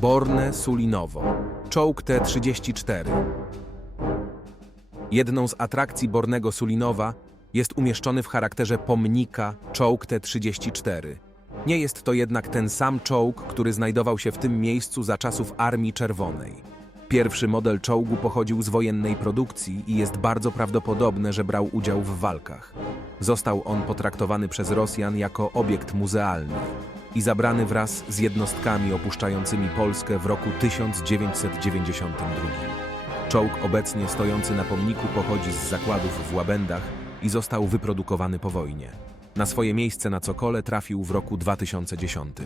Borne Sulinowo, czołg T-34. Jedną z atrakcji Bornego Sulinowa jest umieszczony w charakterze pomnika czołg T-34. Nie jest to jednak ten sam czołg, który znajdował się w tym miejscu za czasów Armii Czerwonej. Pierwszy model czołgu pochodził z wojennej produkcji i jest bardzo prawdopodobne, że brał udział w walkach. Został on potraktowany przez Rosjan jako obiekt muzealny i zabrany wraz z jednostkami opuszczającymi Polskę w roku 1992. Czołg obecnie stojący na pomniku pochodzi z zakładów w Łabędach i został wyprodukowany po wojnie. Na swoje miejsce na Cokole trafił w roku 2010.